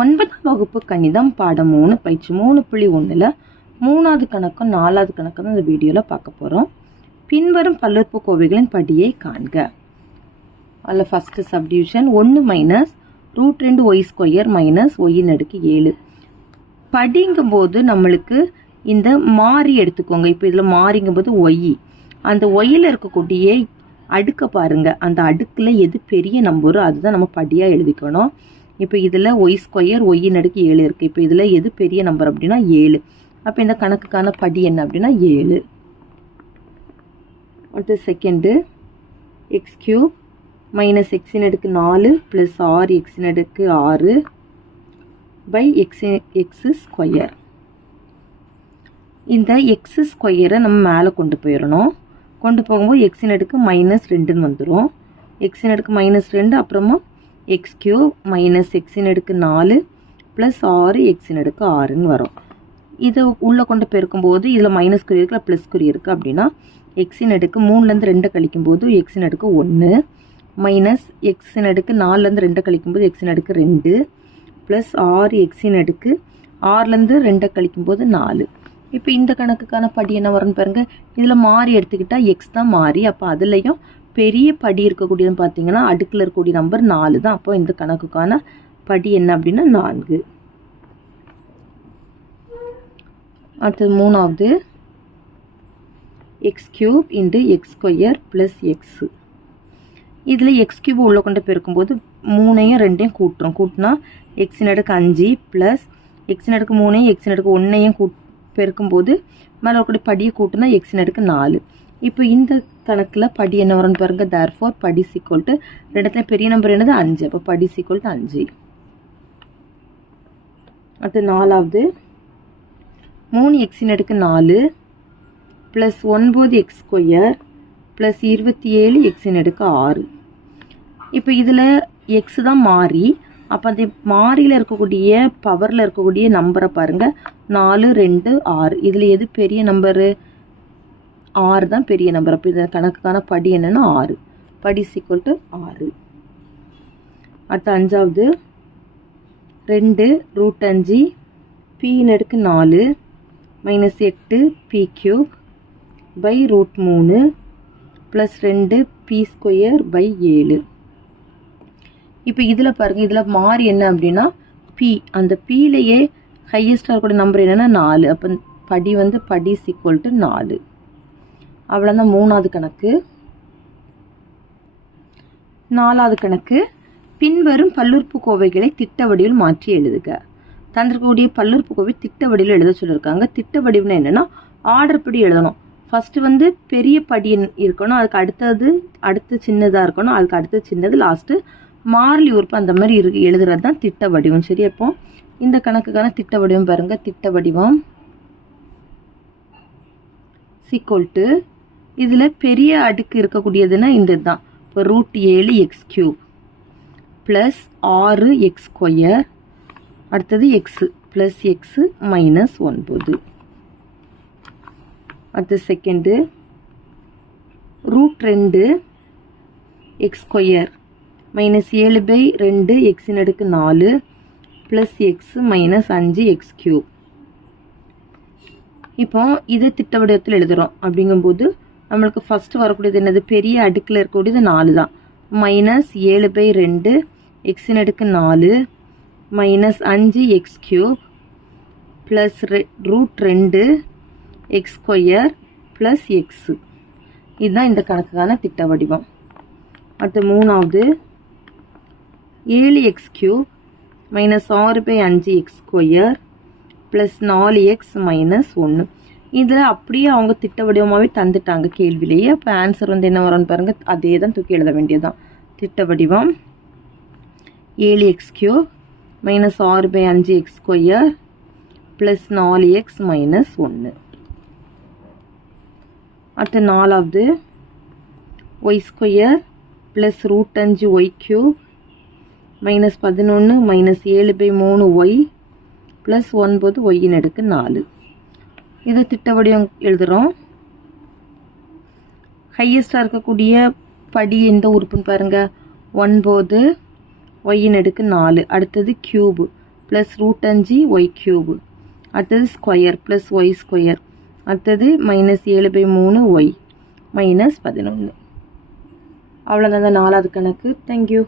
ஒன்பதாம் வகுப்பு கணிதம் பாடம் மூணு பயிற்சி மூணு புள்ளி ஒன்றில் மூணாவது கணக்கும் நாலாவது கணக்கும் தான் இந்த வீடியோவில் பார்க்க போகிறோம் பின்வரும் பல்லுறுப்புக்கோவைகளின் படியை காண்க. அதில் ஃபஸ்ட்டு சப்டிவிஷன் ஒன்று மைனஸ் ரூட் ரெண்டு ஒய் ஸ்கொயர் மைனஸ் ஒய்யின் அடுக்கு ஏழு. படிங்கும்போது நம்மளுக்கு இந்த மாறி எடுத்துக்கோங்க. இப்போ இதில் மாறிங்கும்போது ஒய் அந்த ஒய்யில் இருக்கக்கூடிய அடுக்க பாருங்க. அந்த அடுக்கில் எது பெரிய நம்பரோ அதுதான் நம்ம படியாக எழுதிக்கணும். இப்போ இதில் ஒய் ஸ்கொயர் ஒய்யின் அடுக்கு ஏழு இருக்குது இப்போ இதில் எது பெரிய நம்பர் அப்படின்னா ஏழு. அப்போ இந்த கணக்குக்கான படி என்ன அப்படின்னா ஏழு. அடுத்து செகண்டு எக்ஸ் கியூப் மைனஸ் எக்ஸின் அடுக்கு நாலு ப்ளஸ் ஆறு எக்ஸின் அடுக்கு ஆறு பை எக்ஸ் எக்ஸு ஸ்கொயர் இந்த எக்ஸு ஸ்கொயரை நம்ம மேலே கொண்டு போயிடணும். கொண்டு போகும்போது எக்ஸின் அடுக்கு மைனஸ் ரெண்டுன்னு வந்துடும் எக்ஸின் அடுக்கு மைனஸ் ரெண்டு அப்புறமா எக்ஸ் கியூப் மைனஸ் எக்ஸின் அடுக்கு நாலு ப்ளஸ் ஆறு எக்ஸின் அடுக்கு ஆறுன்னு வரும். இதை உள்ளே கொண்டு போயிருக்கும்போது இதில் மைனஸ் குறி இருக்குல்ல ப்ளஸ் குறி இருக்குது அப்படின்னா எக்ஸின் அடுக்கு மூணுலேருந்து ரெண்டை கழிக்கும் போது எக்ஸின் அடுக்கு ஒன்று மைனஸ் எக்ஸின் அடுக்கு நாலுலேருந்து ரெண்டை கழிக்கும் போது எக்ஸின் அடுக்கு ரெண்டு ப்ளஸ் ஆறு எக்ஸின் அடுக்கு ஆறுலேருந்து ரெண்டை கழிக்கும் போது நாலு. இப்போ இந்த கணக்குக்கான படி என்ன வரும்னு பாருங்கள் இதில் மாறி எடுத்துக்கிட்டால் எக்ஸ் தான் மாறி அப்போ அதுலேயும் பெரிய படி இருக்கக்கூடியதுன்னு பார்த்தீங்கன்னா அடுக்கில் இருக்கக்கூடிய நம்பர் நாலு தான். அப்போ இந்த கணக்குக்கான படி என்ன அப்படின்னா நான்கு. அடுத்தது மூணாவது. X cube into X square plus X இதில் எக்ஸ் கியூப் உள்ளே கொண்டு போயிருக்கும்போது மூணையும் ரெண்டையும் கூட்டுறோம். கூட்டினா எக்ஸின் அடுக்கு அஞ்சு ப்ளஸ் எக்ஸின் அடுக்கு மூணையும் எக்ஸின் அடுக்கு ஒன்றையும் கூட் பெருக்கும்போது மேலே இருக்கக்கூடிய படியை கூட்டினா எக்ஸின் அடுக்கு நாலு. இப்போ இந்த கணக்கில் படி என்ன வரும்னு பாருங்கள் தேர் ஃபோர் படி சீக்வல் டு பெரிய நம்பர் என்னது? அஞ்சு. அப்போ படி சீக்வல் டு அஞ்சு. அடுத்து நாலாவது. மூணு எக்ஸின் அடுக்கு நாலு. ப்ளஸ் ஒன்பது எக்ஸ் ஸ்கொயர் ப்ளஸ் இருபத்தி ஏழு எக்ஸின் அடுக்கு ஆறு. இப்போ இதில் எக்ஸ் தான் மாறி. அப்போ அந்த மாறியில் இருக்கக்கூடிய பவரில் இருக்கக்கூடிய நம்பரை பாருங்கள் நாலு ரெண்டு ஆறு. இதில் எது பெரிய நம்பரு ஆறு தான் பெரிய நம்பர் அப்போ இந்த கணக்குக்கான படி என்னென்னா ஆறு. படி சீக்வல் டு ஆறு. அடுத்த அஞ்சாவது. ரெண்டு ரூட் அஞ்சு பின்னு எடுக்கு நாலு மைனஸ் எட்டு பி கியூப் பை ரூட் மூணு ப்ளஸ் ரெண்டு பி ஸ்கொயர் பை ஏழு. இப்போ இதில் பாருங்கள் இதில் மாறி என்ன அப்படின்னா பி அந்த பியிலேயே ஹையஸ்டாக இருக்கக்கூடிய நம்பர் என்னென்னா நாலு. அப்போ படி வந்து படி சீக்வல் டு நாலு. அவ்வளோதான் மூணாவது கணக்கு. நாலாவது கணக்கு பின்வரும் பல்லுறுப்பு கோவைகளை திட்ட வடிவில் மாற்றி எழுதுக. தந்திருக்கக்கூடிய பல்லுறுப்புக்கோவை திட்ட வடிவில் எழுத சொல்லியிருக்காங்க. திட்ட வடிவுனா என்னென்னா ஆர்டர் படி எழுதணும். ஃபஸ்ட்டு வந்து பெரிய படி இருக்கணும் அதுக்கு அடுத்தது அடுத்து சின்னதாக இருக்கணும் அதுக்கு அடுத்து சின்னது லாஸ்ட்டு மாறலி உறுப்பு அந்த மாதிரி இரு எழுதுறது தான் திட்ட வடிவம். சரி அப்போ இந்த கணக்குக்கான திட்ட வடிவம் பாருங்கள் திட்ட வடிவம். சீக்வல் டு இதில் பெரிய அடுக்கு இருக்கக்கூடியதுன்னா இந்த தான் இப்போ ரூட் ஏழு எக்ஸ் கியூப் ப்ளஸ் ஆறு எக்ஸ் ஸ்கொயர் அடுத்தது எக்ஸு ப்ளஸ் எக்ஸு மைனஸ் ஒன்பது. அடுத்த செகண்டு ரூட் ரெண்டு எக்ஸ் ஸ்கொயர் மைனஸ் ஏழு பை ரெண்டு எக்ஸின் அடுக்கு நாலு ப்ளஸ் எக்ஸ் மைனஸ் அஞ்சு எக்ஸ் கியூப் இப்போ இதை திட்ட வடிவத்தில் எழுதுகிறோம் அப்படிங்கும்போது நம்மளுக்கு ஃபஸ்ட்டு வரக்கூடியது என்னது? பெரிய அடுக்கில் இருக்கக்கூடியது நாலு தான். மைனஸ் ஏழு பை ரெண்டு எக்ஸின் அடுக்கு நாலு மைனஸ் அஞ்சு எக்ஸ் கியூப் ப்ளஸ் ரெ ரூட் ரெண்டு எக்ஸ் ஸ்கொயர் ப்ளஸ் எக்ஸு இதுதான் இந்த கணக்குக்கான திட்ட வடிவம். அடுத்து மூணாவது ஏழு எக்ஸ் கியூப் மைனஸ் ஆறு பை அஞ்சு எக்ஸ் ஸ்கொயர் ப்ளஸ் நாலு எக்ஸ் மைனஸ் ஒன்று இதில் அப்படியே அவங்க திட்ட வடிவமாகவே தந்துட்டாங்க கேள்வியிலேயே. அப்போ ஆன்சர் வந்து என்ன வரும்னு பாருங்கள் அதே தான் தூக்கி எழுத வேண்டியதுதான். திட்ட வடிவம். ஏழு எக்ஸ் கியூ மைனஸ் ஆறு பை அஞ்சு எக்ஸ் ஸ்கொயர் ப்ளஸ் நாலு எக்ஸ் மைனஸ் ஒன்று அடுத்து நாலாவது. ஒய் ஸ்கொயர் ப்ளஸ் ரூட் அஞ்சு ஒய் கியூப் மைனஸ் பதினொன்று மைனஸ் ஏழு பை மூணு ஒய் ப்ளஸ் ஒன்பது ஒய்யின் அடுக்கு நாலு. இது திட்ட வடிவம் எழுதுகிறோம் ஹையஸ்டாக இருக்கக்கூடிய படி எந்த உறுப்புன்னு பாருங்கள் ஒன்பது ஒய்யின் அடுக்கு நாலு. அடுத்தது கியூபு ப்ளஸ் ரூட் அஞ்சு ஒய் க்யூபு அடுத்தது ஸ்கொயர் ப்ளஸ் ஒய் ஸ்கொயர் அடுத்தது மைனஸ் ஏழு பை மூணு ஒய் மைனஸ் பதினொன்று அவ்வளோதான் அந்த நாலாவது கணக்கு. தேங்க்யூ